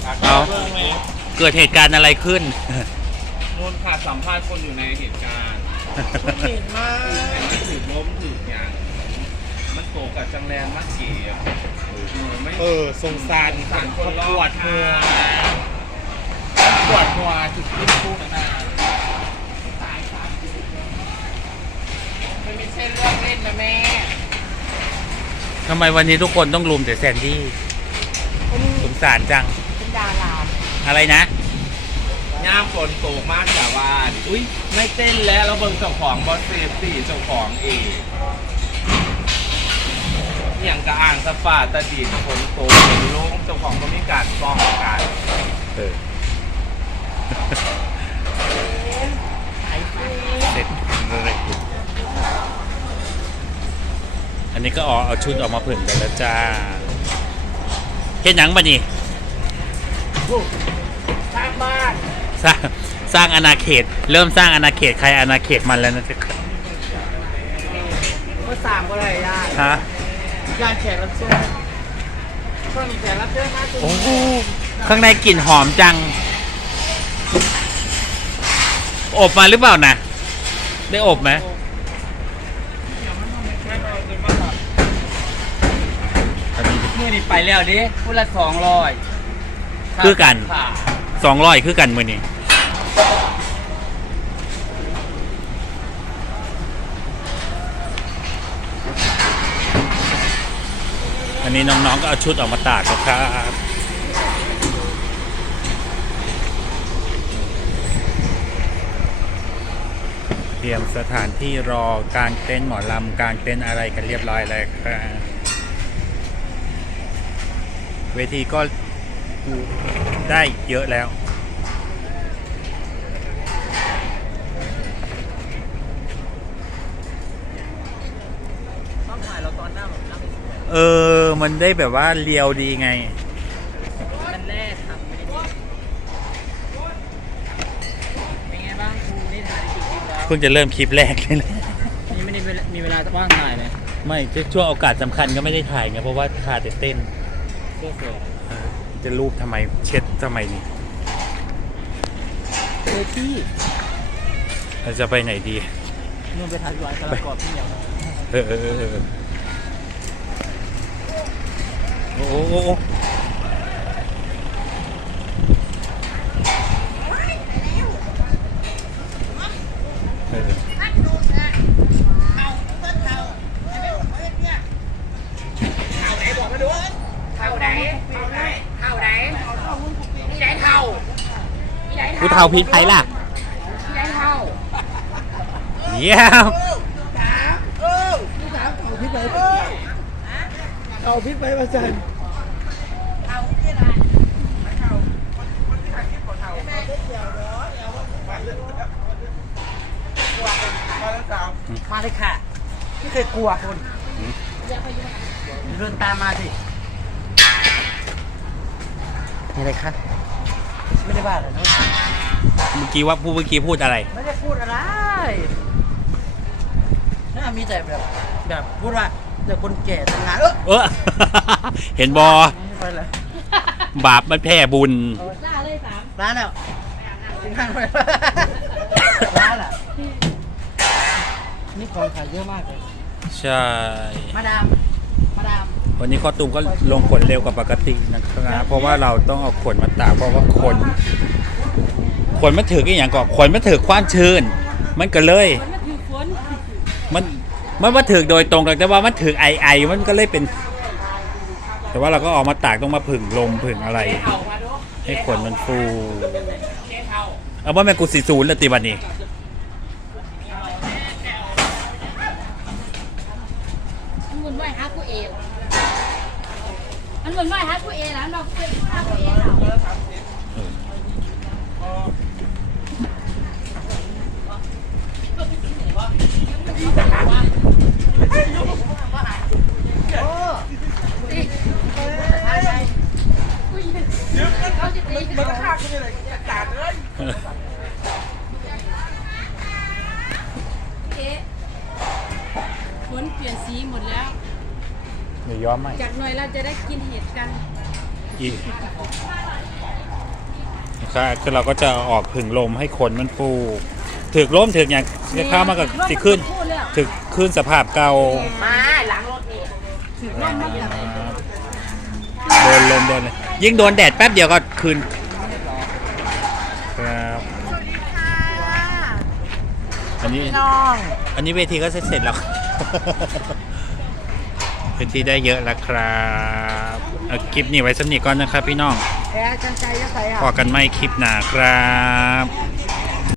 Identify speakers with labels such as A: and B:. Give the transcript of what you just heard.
A: เอาเกิดเหตุการณ์อะไรขึ้น
B: นนขาดสัมภาษณ์คนอยู่ในเหตุการณ์เห็นมากเห็นมันถือล้มถืออย่างมันโตกับจังแรงมัดเกี่ยว
C: สงสาร
B: คนรอดปวดหัวจุดขึ้นคู่กันนะมันไม่ใช่เรื่องเล่นนะแม่
A: ทำไมวันนี้ทุกคนต้องรุมแต่แซนดี้สงสารจัง
D: เป็นดารา
A: อะไรนะ
B: ย่ามฝนตกมากแต่ว่าอุ้ยไม่เต้นแล้วเราเบิ่งเจ้าของบอสเซฟตี้เจ้าของเองอย่างกระอ่างสปาตะดินฝนตกฝนลงเจ้าของก็มีการฟ้องกัน
A: เสร็จเลยอันนี้ก็เอาชุดออกมาผึ่งกันแล้วจ้าเฮ็ดหยังปะนี่
D: สร้างบ้าน
A: สร้างอาณาเขตเริ่มสร้างอาณาเขตใครอาณาเขตมันแล้วนะ
D: ก็สร้างอะไรได้
A: ฮะ
D: ยานแขกรับเชิญช่วงแขกรับเชิญมา
A: โอ้ข้างในกลิ่นหอมจังอบมาหรือเปล่านะได้อบไหม
D: มือนี่ไปแล้วดิพูดละ200
A: คือกัน200คือกันมือนี่อันนี้น้องๆก็เอาชุดออกมาตากครับเตรียมสถานที่รอกางเต็นท์หมอลำกางเต็นท์อะไรกันเรียบร้อยแล้วครับเวทีก็ได้เยอะแล้ว
D: ต้องถ่ายเราตอนหน้าแบบ
A: มันได้แบบว่าเรียวดีไง
D: มันแรกทำไม่ได้เป็นไงบ้างครูนี่ถ่ายกี่คลิปแล้ว
A: เพิ่งจะเริ่มคลิปแรกเลย
D: นี่ไม่ได้มีเวลาว่างถ่ายไหม
A: ไม่ช่วงโอกาสสำคัญก็ไม่ได้ถ่ายไงเพราะว่าขาดแต่เต้นจะรูปทำไมเช็ดทำไมนี่
D: พี่
A: เราจะไปไหนดี
D: นู่นไปถ่ายวันตลาดกรอบพี่เหนียว
A: โอ้โหผู้เฒ่าพิษไผ่ล่ะเยี่ยม
D: เอาพิษไปประจันมาเลยค่ะไม่เคยกลัวคนเดินตามมาสินี่เลยค่ะไม่ได้บ้าเลยนะ
A: เมื่อกี้พูดอะไร
D: ไม่ได้พูดอะไรน่ามีแต่แบบพูดว่าแต่คนแก่ทำงาน
A: เห็นบอบาปมันแพ้บุญ
D: ร้านเลยร้านแล้วร้านไปร้านอ่ะนี่ของขายเยอะมากเลย
A: ใช่
D: มาดาม
A: วันนี้ข้อตูมก็ลงขนเร็วกว่าปกตินะครับเพราะว่าเราต้องเอาขนมาตากเพราะว่าขนมันถืออีกอย่างก่อนขนมันถือคว้านชื้นมันก็เลยมันมาถือโดยตรงแต่ว่ามันถือไอมันก็เลยเป็นแต่ว่าเราก็ออกมาตากต้องมาผึ่งลมผึ่งอะไรให้ขนมันฟูเอาว่าแม่กู40แล้วตีวันนี้
E: มันวนไหวหากูเองมันวนไหวหากูเองนะเราหากูเองเหรอฝนเปลี่ยนสีหมดแล้ว
A: ไม่ย้อมไหม
E: จากหน่อยเราจะได้กินเห็ดกัน
A: อีกครับคือเราก็จะออกผึ่งลมให้ขนมันฟูถึกล้มถึกอย่างจะข้าวมากับสิขึ้นถึกขึ้นสภาพเก่า
D: มาหลังรถนี่
E: ถือว่ามันแบบ
A: โดนลมโดนเลยยิ่งโดนแดดแป๊บเดียวก็คืนครับอันนี้
D: น้อง
A: อันนี้เวทีก็เสร็จแล้ว เวทีได้เยอะแล้วครับเอาคลิปนี้ไว้สำนีก่อนนะครับพี่น้อง
D: แอร์จันใจจะใส่
A: พอกันไม่คลิปหนาครับ